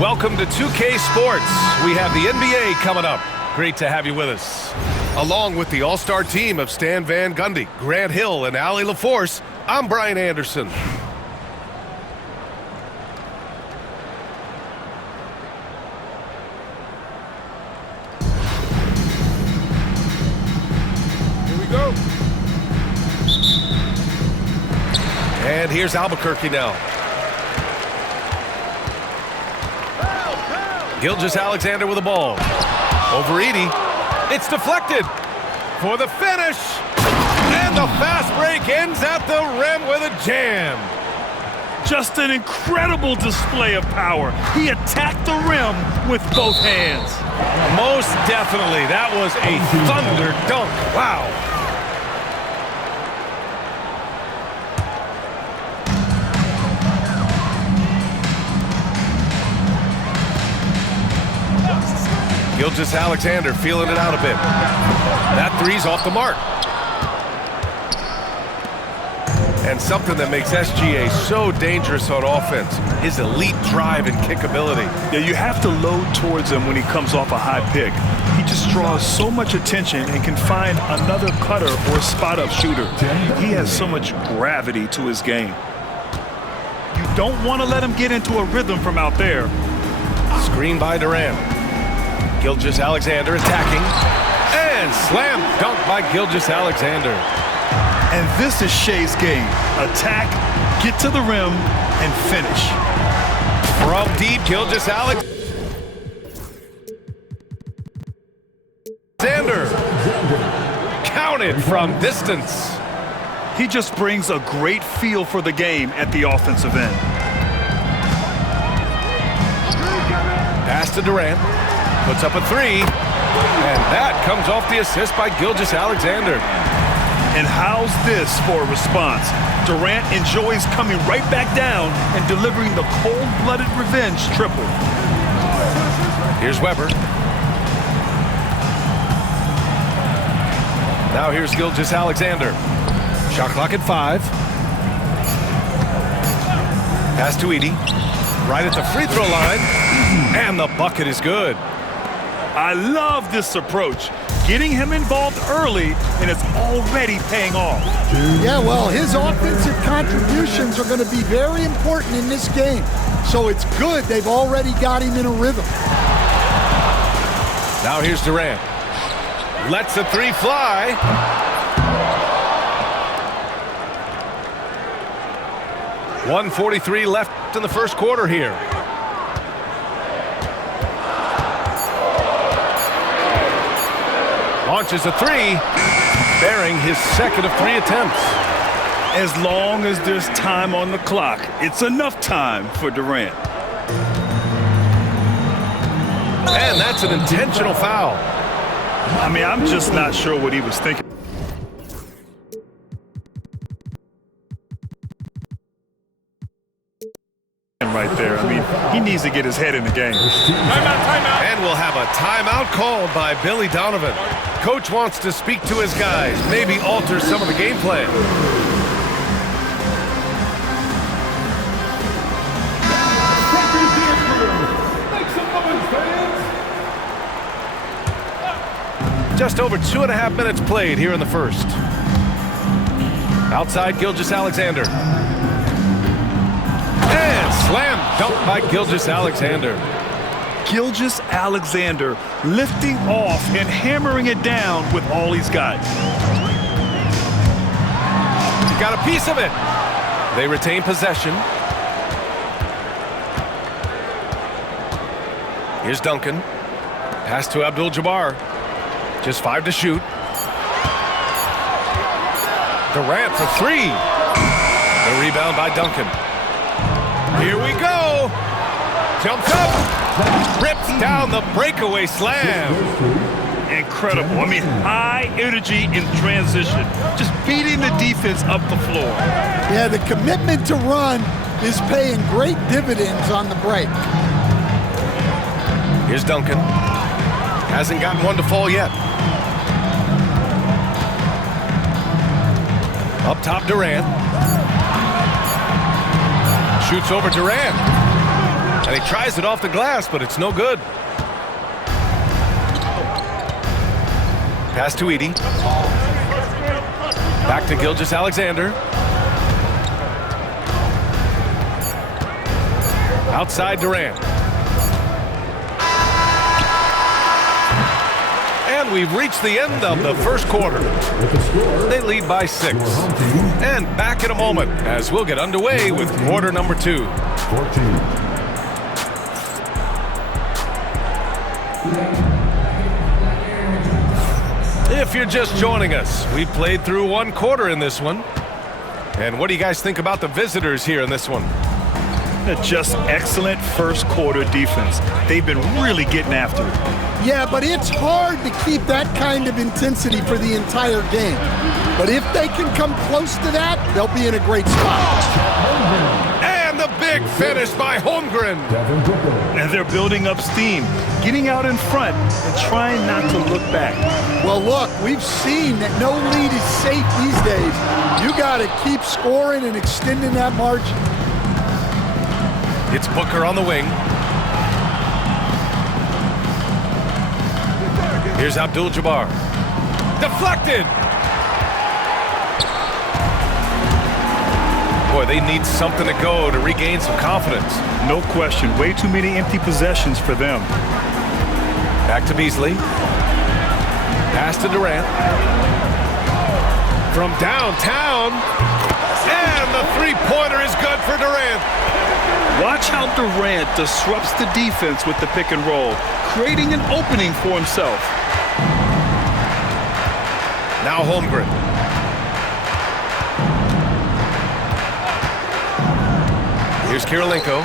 Welcome to 2K Sports. We have the NBA coming up. Great to have you with us. Along with the all-star team of Stan Van Gundy, Grant Hill, and Allie LaForce, I'm Brian Anderson. Here we go. And here's Albuquerque now. ZzzzJoe with the ball. Over Edey. It's deflected for the finish. And the fast break ends at the rim with a jam. Just an incredible display of power. He attacked the rim with both hands. Most definitely. That was a thunder dunk. Wow. ZzzzJoe feeling it out a bit. That three's off the mark. And something that makes SGA so dangerous on offense, his elite drive and kick ability. Yeah, you have to load towards him when he comes off a high pick. He just draws so much attention and can find another cutter or spot-up shooter. He has so much gravity to his game. You don't want to let him get into a rhythm from out there. Screen by Durant. ZzzzJoe attacking. And slam dunk by ZzzzJoe. And this is Shea's game. Attack, get to the rim, and finish. From deep, ZzzzJoe. Counted from distance. He just brings a great feel for the game at the offensive end. Pass to Durant. Puts up a three. And that comes off the assist by ZzzzJoe. And how's this for a response? Durant enjoys coming right back down and delivering the cold-blooded revenge triple. Here's Weber. Now here's ZzzzJoe. Shot clock at 5. Pass to Edey. Right at the free throw line. And the bucket is good. I love this approach. Getting him involved early, and it's already paying off. Yeah, well, his offensive contributions are going to be very important in this game. So it's good they've already got him in a rhythm. Now here's Durant. Lets the three fly. .143 left in the first quarter here. Launches a three, bearing his second of 3 attempts. As long as there's time on the clock, it's enough time for Durant. And that's an intentional foul. I mean, I'm just not sure what he was thinking. Right there. I mean, he needs to get his head in the game. Timeout. And we'll have a timeout called by Billy Donovan. Coach wants to speak to his guys, maybe alter some of the game plan. Just over 2.5 minutes played here in the first. Outside, ZzzzJoe. And slam dunk by ZzzzJoe. ZzzzJoe lifting off and hammering it down with all he's got. He got a piece of it. They retain possession. Here's Duncan. Pass to Abdul-Jabbar. Just 5 to shoot. Durant for 3. The rebound by Duncan. Here we go. Jumps up. Rips down the breakaway slam. Incredible. I mean, high energy in transition. Just beating the defense up the floor. Yeah, the commitment to run is paying great dividends on the break. Here's Duncan. Hasn't gotten one to fall yet. Up top, Durant. Shoots over Durant. And he tries it off the glass, but it's no good. Pass to Edie. Back to Gilgeous-Alexander. Outside Durant. And we've reached the end of the first quarter. They lead by 6. And back in a moment as we'll get underway with quarter number 2. 14. If you're just joining us, we played through 1 quarter in this one. And what do you guys think about the visitors here in this one? Just excellent first quarter defense. They've been really getting after it. Yeah, but it's hard to keep that kind of intensity for the entire game. But if they can come close to that, they'll be in a great spot. And the big finish by Holmgren. And they're building up steam, getting out in front and trying not to look back. Well, look, we've seen that no lead is safe these days. You got to keep scoring and extending that margin. It's Booker on the wing. Here's Abdul-Jabbar. Deflected! Boy, they need something to go to regain some confidence. No question. Way too many empty possessions for them. Back to Beasley. Pass to Durant. From downtown. And the three-pointer is good for Durant. Watch how Durant disrupts the defense with the pick and roll, creating an opening for himself. Now Holmgren. Here's Kirilenko.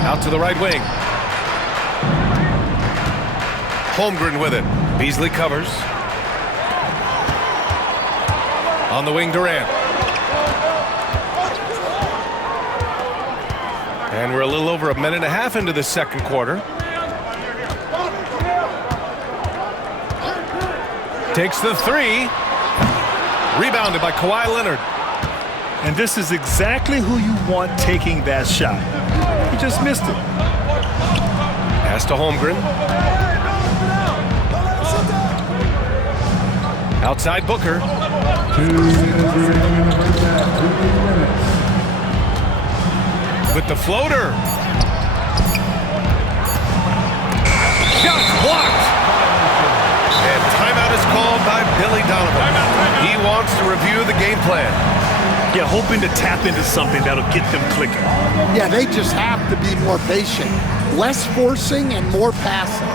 Out to the right wing. Holmgren with it. Beasley covers. On the wing, Durant. And we're a little over a minute and a half into the second quarter. Takes the three. Rebounded by Kawhi Leonard. And this is exactly who you want taking that shot. He just missed it. Pass to Holmgren. Outside Booker. 2 minutes remaining in the first half. 2 minutes. With the floater. Shot blocked. And timeout is called by Billy Donovan. He wants to review the game plan. Yeah, hoping to tap into something that'll get them clicking. Yeah, they just have to be more patient. Less forcing and more passing.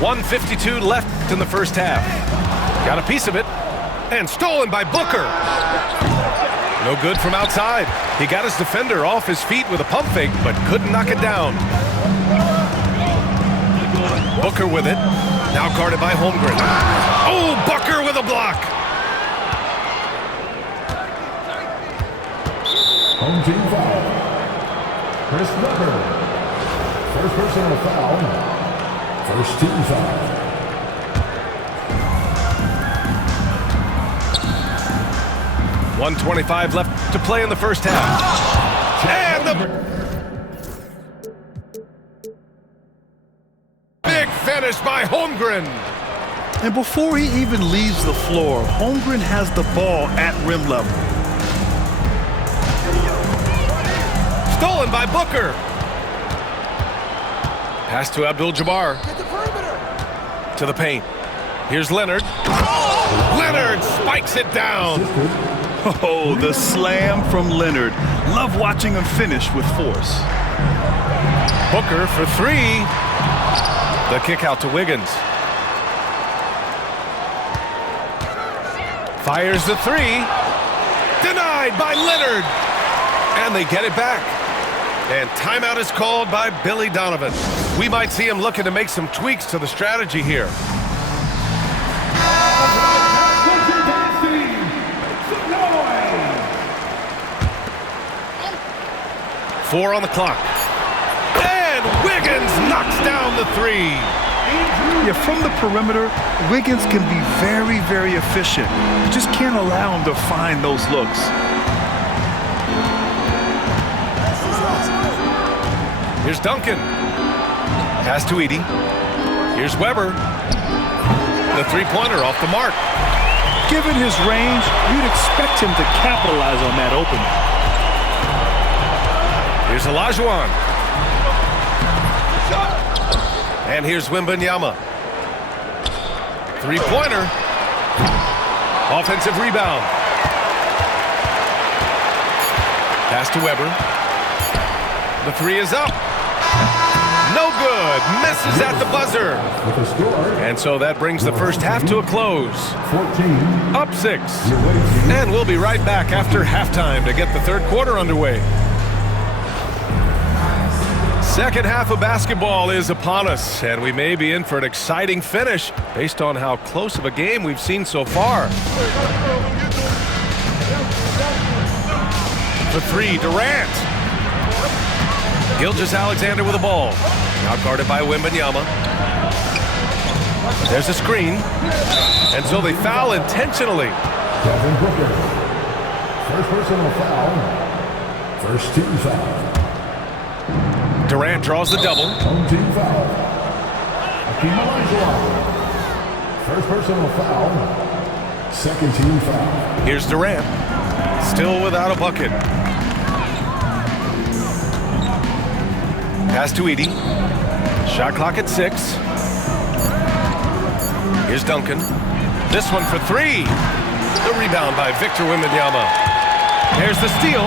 .152 left in the first half. Got a piece of it. And stolen by Booker. No good from outside. He got his defender off his feet with a pump fake, but couldn't knock it down. Booker with it. Now guarded by Holmgren. Oh, Booker with a block. Home team foul. Chris Booker. First personal foul. First team foul. .125 left to play in the first half. And the big finish by Holmgren. And before he even leaves the floor, Holmgren has the ball at rim level. Stolen by Booker. Pass to Abdul-Jabbar. To the paint. Here's Leonard. Leonard spikes it down. Oh, the slam from Leonard. Love watching him finish with force. Booker for three. The kick out to Wiggins. Fires the three. Denied by Leonard. And they get it back. And timeout is called by Billy Donovan. We might see him looking to make some tweaks to the strategy here. Four on the clock. And Wiggins knocks down the three. Yeah, from the perimeter, Wiggins can be very, very efficient. You just can't allow him to find those looks. Here's Duncan. Pass to Edey. Here's Weber. The three-pointer off the mark. Given his range, you'd expect him to capitalize on that opening. Here's Olajuwon. And here's Wembanyama. Three-pointer. Offensive rebound. Pass to Weber. The three is up. No good. Misses at the buzzer. And so that brings the first half to a close. 14. Up 6. And we'll be right back after halftime to get the third quarter underway. Second half of basketball is upon us, and we may be in for an exciting finish based on how close of a game we've seen so far. For three, Durant. Gilgeous-Alexander with the ball. Now guarded by Wembanyama. There's a screen. And so they foul intentionally. Devin Booker. First personal foul. First team foul. Durant draws the double. Home team foul. Hakeem Olajuwon. First personal foul. Second team foul. Here's Durant. Still without a bucket. Pass to Edey. Shot clock at 6. Here's Duncan. This one for three. The rebound by Victor Wembanyama. There's the steal.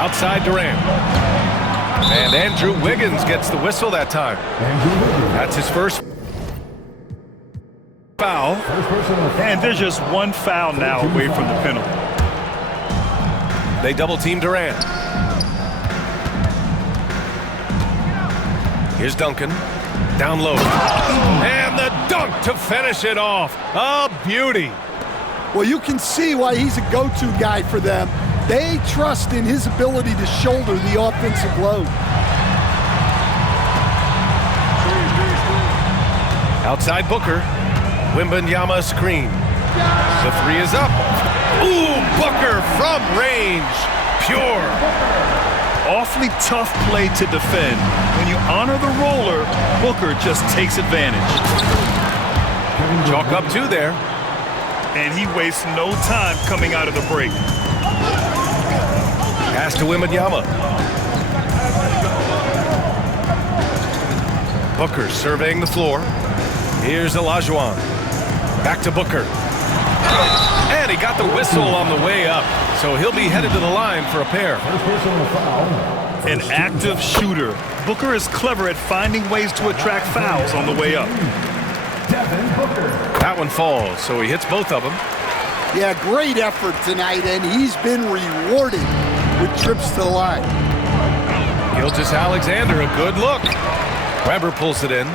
Outside Durant. And Andrew Wiggins gets the whistle that time. That's his first foul. And there's just one foul now away from the penalty. They double team Durant. Here's Duncan. Down low. And the dunk to finish it off. A beauty. Well, you can see why he's a go-to guy for them. They trust in his ability to shoulder the offensive load. Outside Booker. Wembanyama screen. The three is up. Ooh, Booker from range. Pure. Awfully tough play to defend. When you honor the roller, Booker just takes advantage. Chalk up two there. And he wastes no time coming out of the break. Pass to Wembanyama. Booker surveying the floor. Here's Olajuwon. Back to Booker. And he got the whistle on the way up. So he'll be headed to the line for a pair. An active shooter. Booker is clever at finding ways to attract fouls on the way up. That one falls, so he hits both of them. Yeah, great effort tonight, and he's been rewarded with trips to the line. Gilgeous-Alexander, a good look. Weber pulls it in.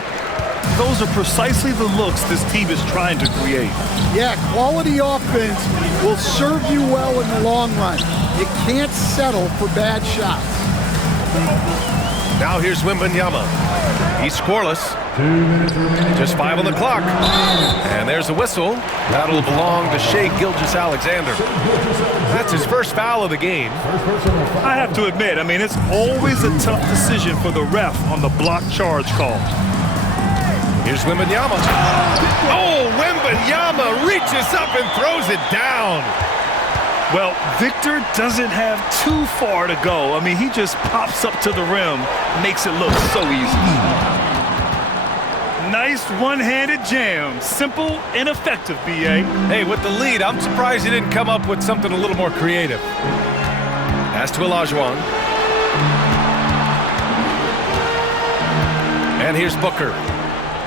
Those are precisely the looks this team is trying to create. Yeah, quality offense will serve you well in the long run. You can't settle for bad shots. Now here's Wembanyama. He's scoreless. 2 minutes remaining. Just 5 on the clock. And there's a whistle. That'll belong to Shai Gilgeous-Alexander. That's his first foul of the game. I have to admit, I mean, it's always a tough decision for the ref on the block charge call. Here's Wembanyama. Oh, Wembanyama reaches up and throws it down. Well, Victor doesn't have too far to go. I mean, he just pops up to the rim, makes it look so easy. Nice one-handed jam. Simple and effective, B.A. Hey, with the lead, I'm surprised he didn't come up with something a little more creative. Pass to Olajuwon. And here's Booker.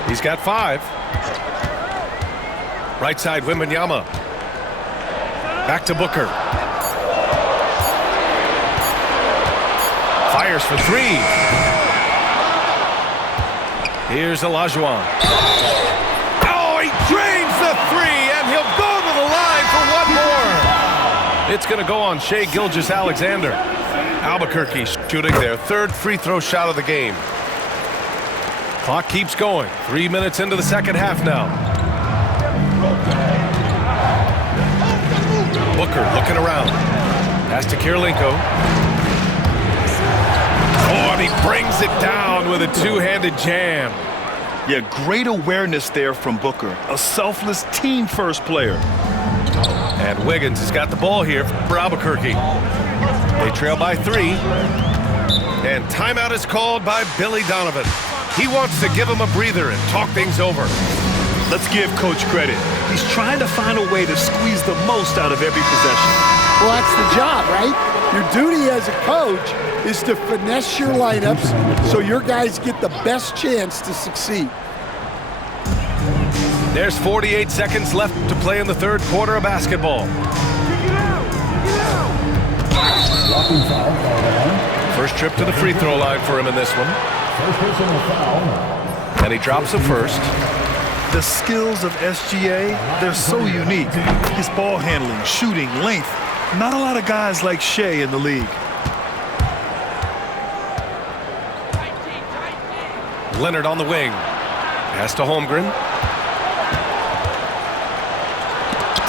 He's got 5. Right side, Wembanyama. Back to Booker. Fires for 3. Here's Olajuwon. Oh, he drains the 3, and he'll go to the line for one more. It's going to go on Shai Gilgeous-Alexander. Albuquerque shooting their 3rd free throw shot of the game. Clock keeps going. 3 minutes into the second half now. Booker looking around. Pass to Kirilenko. Oh, and he brings it down with a two-handed jam. Yeah, great awareness there from Booker. A selfless team-first player. And Wiggins has got the ball here for Albuquerque. They trail by 3. And timeout is called by Billy Donovan. He wants to give him a breather and talk things over. Let's give Coach credit. He's trying to find a way to squeeze the most out of every possession. Well, that's the job, right? Your duty as a coach is to finesse your lineups so your guys get the best chance to succeed. There's 48 seconds left to play in the third quarter of basketball. First trip to the free throw line for him in this one. And he drops the first. The skills of SGA, they're so unique. His ball handling, shooting, length. Not a lot of guys like Shea in the league. Leonard on the wing. Pass to Holmgren.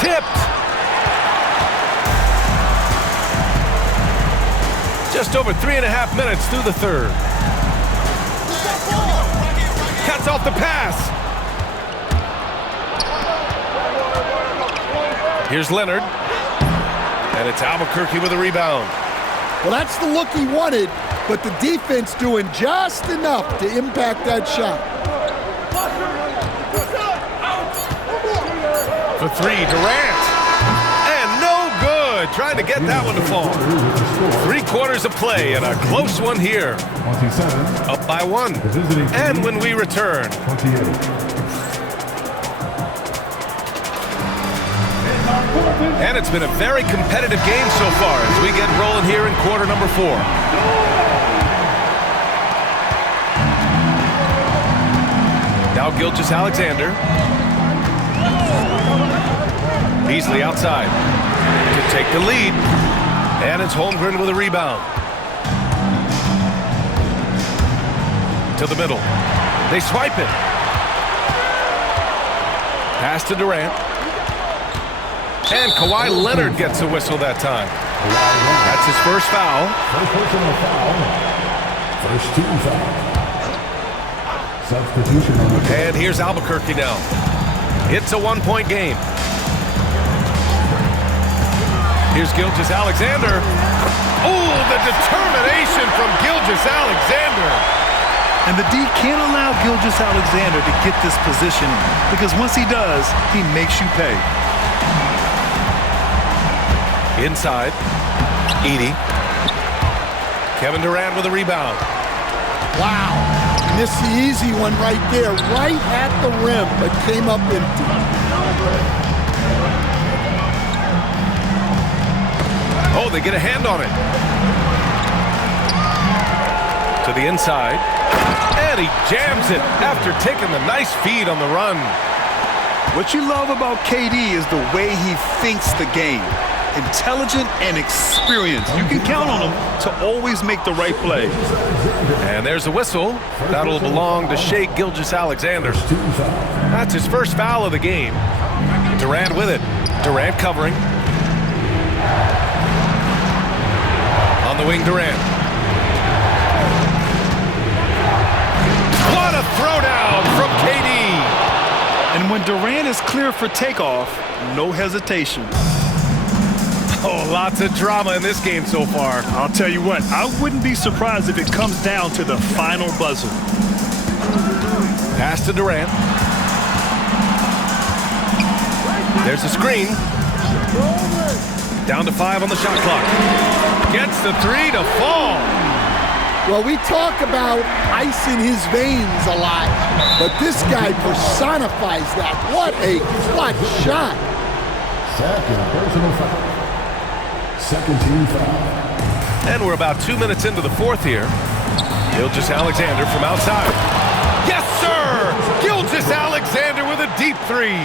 Tipped. Just over 3.5 minutes through the third. Cuts off the pass. Here's Leonard. And it's Albuquerque with a rebound. Well, that's the look he wanted, but the defense doing just enough to impact that shot. For 3, Durant. And no good. Trying to get that one to fall. 3 quarters of play and a close one here. 27. Up by 1. And when we return. 28. And it's been a very competitive game so far as we get rolling here in quarter number 4. Now Gilgeous-Alexander. Beasley outside to take the lead. And it's Holmgren with a rebound. To the middle. They swipe it. Pass to Durant. And Kawhi Leonard gets a whistle that time. That's his first foul. First personal foul. First team foul. Substitution on the And here's Albuquerque now. It's a 1-point game. Here's Gilgeous-Alexander. Oh, the determination from Gilgeous-Alexander. And the D can't allow Gilgeous-Alexander to get this position because once he does, he makes you pay. Inside, Edey. Kevin Durant with a rebound. Wow. Missed the easy one right there, right at the rim, but came up empty. Oh, they get a hand on it. To the inside. And he jams it after taking the nice feed on the run. What you love about KD is the way he thinks the game. Intelligent and experienced. You can count on him to always make the right play. And there's a whistle. That'll belong to Shea Gilgeous-Alexander. That's his first foul of the game. Durant with it. Durant covering. On the wing, Durant. What a throwdown from KD. And when Durant is clear for takeoff, no hesitation. Oh, lots of drama in this game so far. I'll tell you what, I wouldn't be surprised if it comes down to the final buzzer. Pass to Durant. There's a screen. Down to 5 on the shot clock. Gets the 3 to fall. Well, we talk about ice in his veins a lot, but this guy personifies that. What a clutch shot. second personal foul. Second team foul. And we're about 2 minutes into the fourth here. Gilgeous-Alexander from outside. Yes, sir! Gilgeous-Alexander with a deep 3.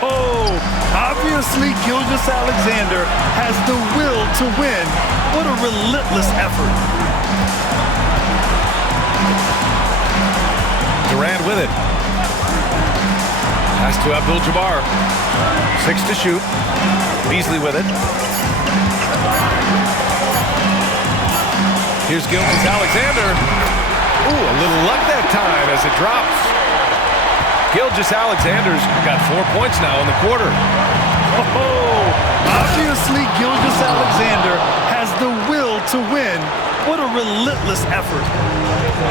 Oh, obviously Gilgeous-Alexander has the will to win. What a relentless effort. with it. Pass to Abdul-Jabbar. 6 to shoot. Beasley with it. Here's Gilgeous-Alexander. Ooh, a little luck that time as it drops. Gilgeous-Alexander's got 4 points now in the quarter. Oh, obviously Gilgeous-Alexander has the will to win. What a relentless effort.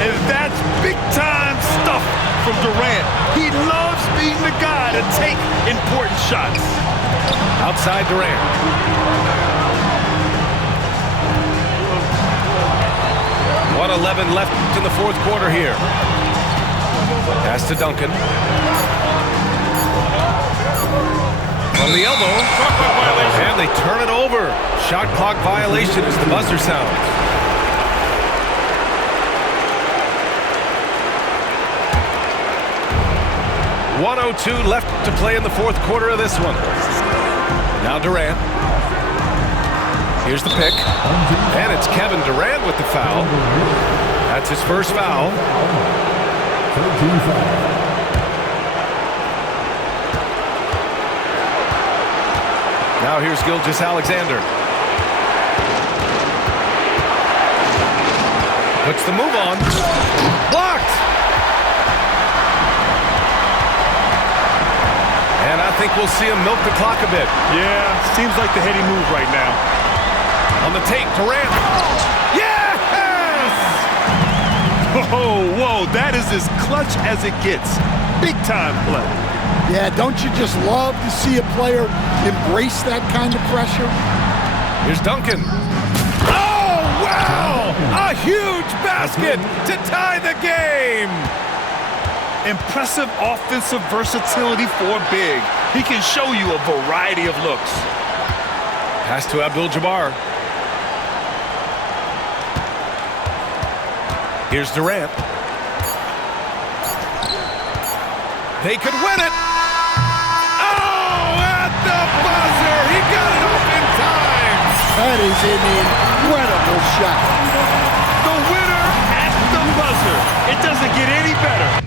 And that's big-time stuff from Durant. He loves being the guy to take important shots. Outside Durant. 1:11 left in the fourth quarter here. Pass to Duncan. From the elbow. And they turn it over. Shot clock violation as the buzzer sounds. .102 left to play in the fourth quarter of this one. Now Durant. Here's the pick. And it's Kevin Durant with the foul. That's his first foul. Now here's Gilgeous-Alexander. Puts the move on. Blocked! And I think we'll see him milk the clock a bit. Yeah, seems like the heady move right now. On the tape, Durant. Yes! Oh, whoa, that is as clutch as it gets. Big time play. Yeah, don't you just love to see a player embrace that kind of pressure? Here's Duncan. Oh, wow! A huge basket to tie the game! Impressive offensive versatility for big. He can show you a variety of looks. Pass to Abdul-Jabbar. Here's Durant. They could win it. Oh, at the buzzer. He got it off in time. That is an incredible shot. The winner at the buzzer. It doesn't get any better.